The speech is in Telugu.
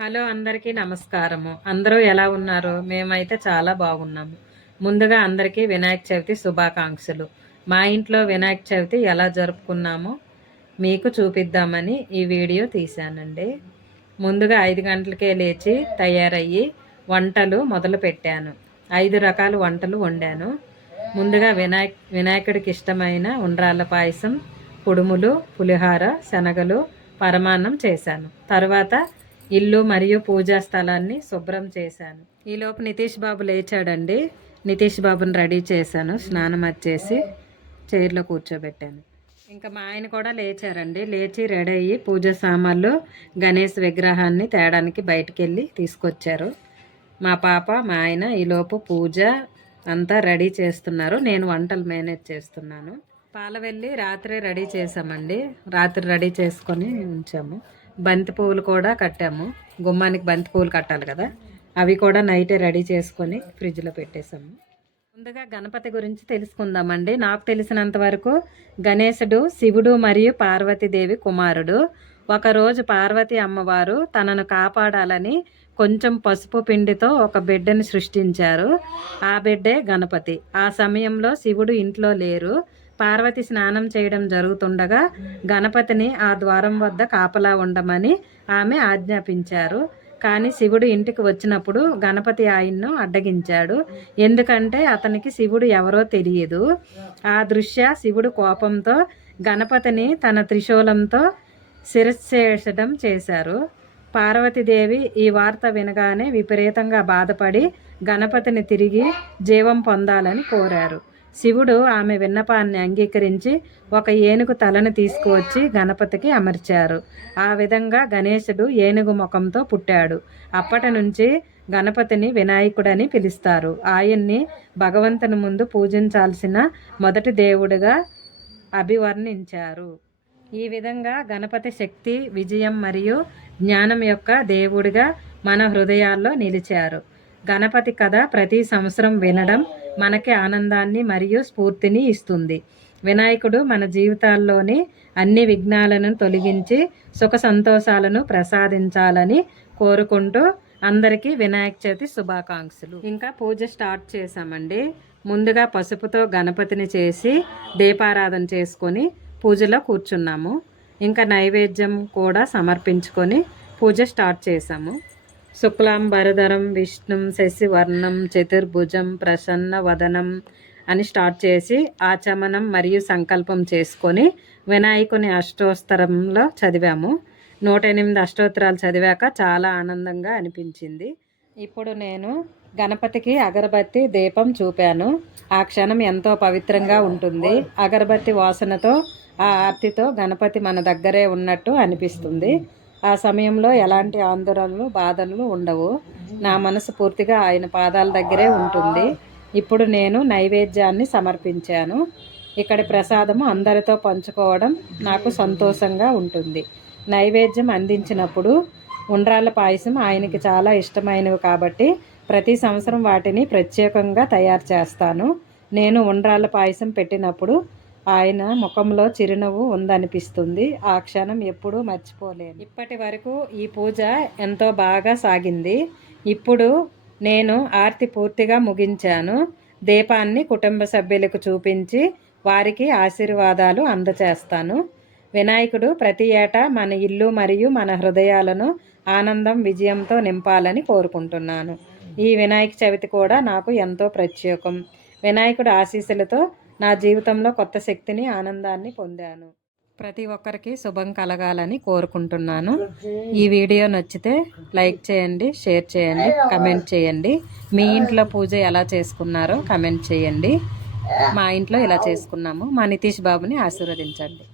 హలో అందరికీ నమస్కారము. అందరూ ఎలా ఉన్నారు? మేమైతే చాలా బాగున్నాము. ముందుగా అందరికీ వినాయక చవితి శుభాకాంక్షలు. మా ఇంట్లో వినాయక చవితి ఎలా జరుపుకున్నామో మీకు చూపిద్దామని ఈ వీడియో తీశానండి. ముందుగా ఐదు గంటలకే లేచి తయారయ్యి వంటలు మొదలు పెట్టాను. ఐదు రకాల వంటలు వండాను. ముందుగా వినాయక్ వినాయకుడికి ఇష్టమైన ఉండ్రాళ్ళ పాయసం కుడుములు పులిహార శనగలు పరమాన్నం చేశాను. తర్వాత ఇల్లు మరియు పూజా స్థలాన్ని శుభ్రం చేశాను. ఈలోపు నితీష్ బాబు లేచాడండి. నితీష్ బాబుని రెడీ చేశాను. స్నానం వచ్చేసి చైర్లో కూర్చోబెట్టాను. ఇంకా మా ఆయన కూడా లేచారండి. లేచి రెడీ అయ్యి పూజ సామాన్లు గణేష్ విగ్రహాన్ని తేడానికి బయటికి వెళ్ళి తీసుకొచ్చారు. మా పాప మా ఆయన ఈలోపు పూజ అంతా రెడీ చేస్తున్నారు. నేను వంటలు మేనేజ్ చేస్తున్నాను. పాలవెల్లి రాత్రి రెడీ చేసామండి. రాత్రి రెడీ చేసుకొని ఉంచాము. బంతి పువ్వులు కూడా కట్టాము. గుమ్మానికి బంతి పువ్వులు కట్టాలి కదా. అవి కూడా నైటే రెడీ చేసుకొని ఫ్రిడ్జ్లో పెట్టేశాము ముందుగా గణపతి గురించి తెలుసుకుందామండి. నాకు తెలిసినంత వరకు గణేశుడు శివుడు మరియు పార్వతీదేవి కుమారుడు. ఒకరోజు పార్వతి అమ్మవారు తనను కాపాడాలని కొంచెం పసుపు పిండితో ఒక బిడ్డని సృష్టించారు. ఆ బిడ్డే గణపతి. ఆ సమయంలో శివుడు ఇంట్లో లేరు. పార్వతి స్నానం చేయడం జరుగుతుండగా గణపతిని ఆ ద్వారం వద్ద కాపలా ఉండమని ఆమె ఆజ్ఞాపించారు. కానీ శివుడు ఇంటికి వచ్చినప్పుడు గణపతి ఆయన్ను అడ్డగించాడు. ఎందుకంటే అతనికి శివుడు ఎవరో తెలియదు. ఆ దృశ్య శివుడు కోపంతో గణపతిని తన త్రిశూలంతో శిరశేషడం చేశారు. పార్వతీదేవి ఈ వార్త వినగానే విపరీతంగా బాధపడి గణపతిని తిరిగి జీవం పొందాలని కోరారు. శివుడు ఆమె విన్నపాన్ని అంగీకరించి ఒక ఏనుగు తలను తీసుకువచ్చి గణపతికి అమర్చారు. ఆ విధంగా గణేశుడు ఏనుగు ముఖంతో పుట్టాడు. అప్పటి నుంచి గణపతిని వినాయకుడని పిలుస్తారు. ఆయన్ని భగవంతుని ముందు పూజించాల్సిన మొదటి దేవుడిగా అభివర్ణించారు. ఈ విధంగా గణపతి శక్తి విజయం మరియు జ్ఞానం యొక్క దేవుడిగా మన హృదయాల్లో నిలిచారు. గణపతి కథ ప్రతి సంవత్సరం వినడం మనకి ఆనందాన్ని మరియు స్ఫూర్తిని ఇస్తుంది. వినాయకుడు మన జీవితాల్లోని అన్ని విఘ్నాలను తొలగించి సుఖ సంతోషాలను ప్రసాదించాలని కోరుకుంటూ అందరికీ వినాయక చవితి శుభాకాంక్షలు. ఇంకా పూజ స్టార్ట్ చేశామండి. ముందుగా పసుపుతో గణపతిని చేసి దీపారాధన చేసుకొని పూజలో కూర్చున్నాము. ఇంకా నైవేద్యం కూడా సమర్పించుకొని పూజ స్టార్ట్ చేశాము. శుక్లాం భరధరం విష్ణుం శశివర్ణం చతుర్భుజం ప్రసన్న వదనం అని స్టార్ట్ చేసి ఆచమనం మరియు సంకల్పం చేసుకొని వినాయకుని అష్టోత్తరంలో చదివాము. నూట ఎనిమిది అష్టోత్తరాలు చదివాక చాలా ఆనందంగా అనిపించింది. ఇప్పుడు నేను గణపతికి అగరబత్తి దీపం చూపాను. ఆ క్షణం ఎంతో పవిత్రంగా ఉంటుంది. అగరబత్తి వాసనతో ఆ ఆర్తితో గణపతి మన దగ్గరే ఉన్నట్టు అనిపిస్తుంది. ఆ సమయంలో ఎలాంటి ఆందోళనలు బాధలు ఉండవు. నా మనసు పూర్తిగా ఆయన పాదాల దగ్గరే ఉంటుంది. ఇప్పుడు నేను నైవేద్యాన్ని సమర్పించాను. ఇక్కడి ప్రసాదము అందరితో పంచుకోవడం నాకు సంతోషంగా ఉంటుంది. నైవేద్యం అందించినప్పుడు ఉండ్రాళ్ళ పాయసం ఆయనకి చాలా ఇష్టమైనవి కాబట్టి ప్రతి సంవత్సరం వాటిని ప్రత్యేకంగా తయారు చేస్తాను. నేను ఉండ్రాళ్ళ పాయసం పెట్టినప్పుడు ఆయన ముఖంలో చిరునవ్వు ఉందనిపిస్తుంది. ఆ క్షణం ఎప్పుడూ మర్చిపోలేను. ఇప్పటి వరకు ఈ పూజ ఎంతో బాగా సాగింది. ఇప్పుడు నేను ఆర్తి పూర్తిగా ముగించాను. దీపాన్ని కుటుంబ సభ్యులకు చూపించి వారికి ఆశీర్వాదాలు అందచేస్తాను. వినాయకుడు ప్రతి ఏటా మన ఇల్లు మరియు మన హృదయాలను ఆనందం విజయంతో నింపాలని కోరుకుంటున్నాను. ఈ వినాయక చవితి కూడా నాకు ఎంతో ప్రత్యేకం. వినాయకుడు ఆశీస్సులతో నా జీవితంలో కొత్త శక్తిని ఆనందాన్ని పొందాను. ప్రతి ఒక్కరికి శుభం కలగాలని కోరుకుంటున్నాను. ఈ వీడియో నచ్చితే లైక్ చేయండి షేర్ చేయండి కమెంట్ చేయండి. మీ ఇంట్లో పూజ ఎలా చేసుకున్నారో కమెంట్ చేయండి. మా ఇంట్లో ఇలా చేసుకున్నాము. మా నితీష్ బాబుని ఆశీర్వదించండి.